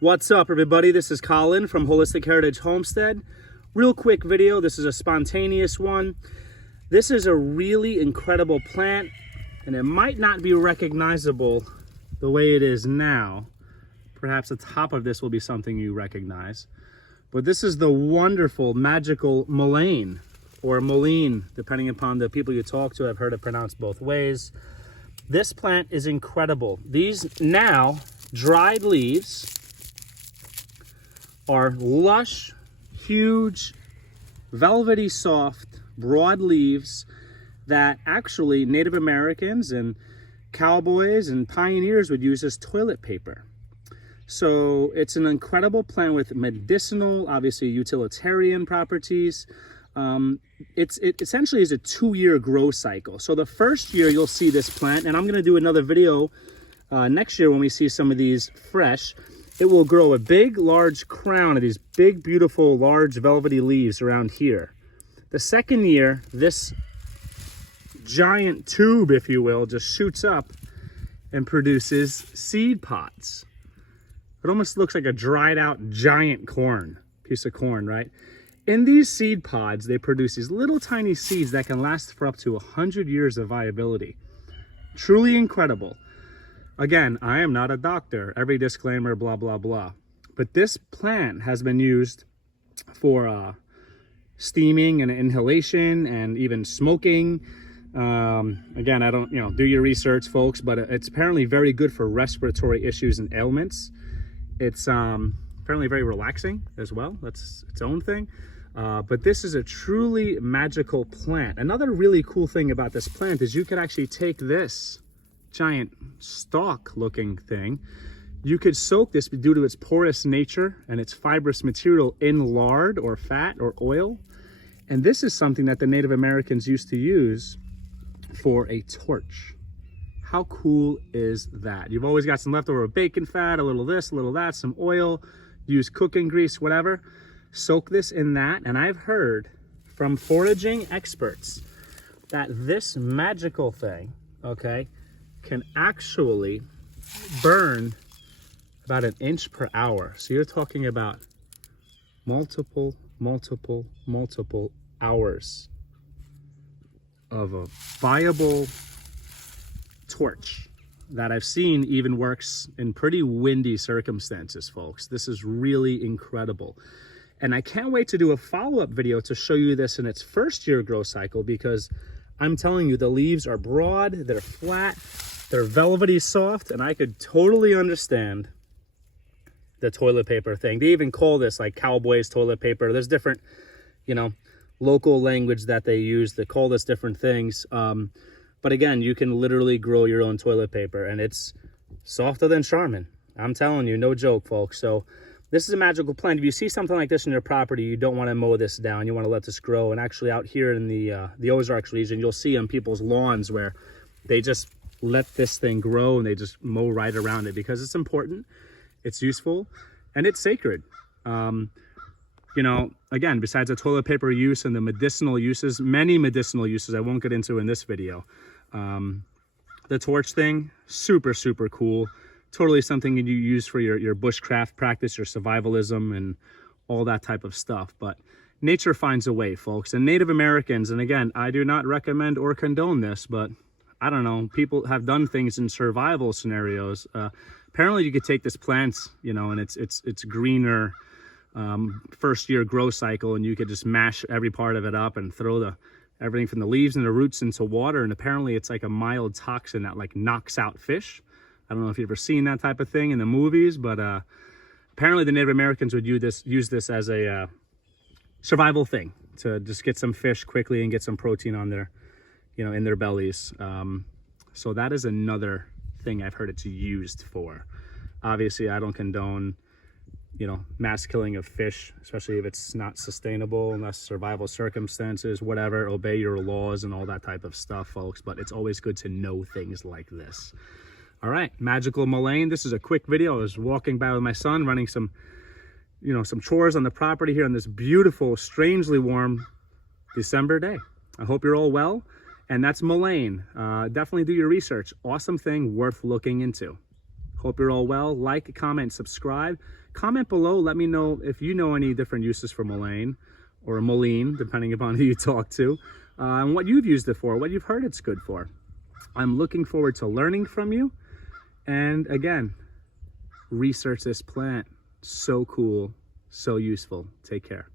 What's up, everybody? This is Colin from Holistic Heritage Homestead. Real quick video. This is a spontaneous one. This is a really incredible plant, and it might not be recognizable the way it is now. Perhaps the top of this will be something you recognize. But this is the wonderful, magical mullein, or mullein, depending upon the people you talk to. I've heard it pronounced both ways. This plant is incredible. These now dried leaves are lush, huge, velvety soft, broad leaves that actually Native Americans and cowboys and pioneers would use as toilet paper. So it's an incredible plant with medicinal, obviously utilitarian properties. It essentially is a 2-year grow cycle. So the first year you'll see this plant, and I'm going to do another video next year when we see some of these fresh. It will grow a big, large crown of these big, beautiful, large, velvety leaves around here. The second year, this giant tube, if you will, just shoots up and produces seed pods. It almost looks like a dried out giant piece of corn, right? In these seed pods, they produce these little tiny seeds that can last for up to 100 years of viability. Truly incredible. Again, I am not a doctor. Every disclaimer, blah, blah, blah. But this plant has been used for steaming and inhalation and even smoking. Again, I don't, do your research, folks, but it's apparently very good for respiratory issues and ailments. It's apparently very relaxing as well. That's its own thing. But this is a truly magical plant. Another really cool thing about this plant is you could actually take this giant stalk looking thing, you could soak this due to its porous nature and its fibrous material in lard or fat or oil. And this is something that the Native Americans used to use for a torch. How cool is that? You've always got some leftover bacon fat, a little this, a little that, some oil, use cooking grease, whatever. Soak this in that. And I've heard from foraging experts that this magical thing, okay, can actually burn about 1 inch per hour. So you're talking about multiple hours of a viable torch that I've seen even works in pretty windy circumstances, folks. This is really incredible. And I can't wait to do a follow-up video to show you this in its first year growth cycle, because I'm telling you, the leaves are broad, they're flat, they're velvety soft, and I could totally understand the toilet paper thing. They even call this like cowboys toilet paper. There's different, local language that they use that call this different things. But again, you can literally grow your own toilet paper, and it's softer than Charmin. I'm telling you, no joke, folks. So this is a magical plant. If you see something like this in your property, you don't want to mow this down. You want to let this grow. And actually out here in the Ozarks region, you'll see on people's lawns where they just let this thing grow and they just mow right around it, because it's important, it's useful, and it's sacred. Again, besides the toilet paper use and the medicinal uses, many medicinal uses I won't get into in this video. The torch thing, super, super cool. Totally something you use for your bushcraft practice, your survivalism, and all that type of stuff. But nature finds a way, folks. And Native Americans, and again, I do not recommend or condone this, but I don't know, people have done things in survival scenarios. Apparently you could take this plant, and it's greener first year growth cycle, and you could just mash every part of it up and throw everything from the leaves and the roots into water. And apparently it's like a mild toxin that like knocks out fish. I don't know if you've ever seen that type of thing in the movies, but apparently the Native Americans would use this as a survival thing to just get some fish quickly and get some protein on their, in their bellies. So that is another thing I've heard it's used for. Obviously, I don't condone, mass killing of fish, especially if it's not sustainable, unless survival circumstances, whatever. Obey your laws and all that type of stuff, folks. But it's always good to know things like this. All right, magical mullein. This is a quick video. I was walking by with my son, running some chores on the property here on this beautiful, strangely warm December day. I hope you're all well. And that's mullein. Definitely do your research. Awesome thing worth looking into. Hope you're all well. Like, comment, subscribe. Comment below. Let me know if you know any different uses for mullein or mullein, depending upon who you talk to, and what you've used it for, what you've heard it's good for. I'm looking forward to learning from you. And again, research this plant. So cool, so useful. Take care.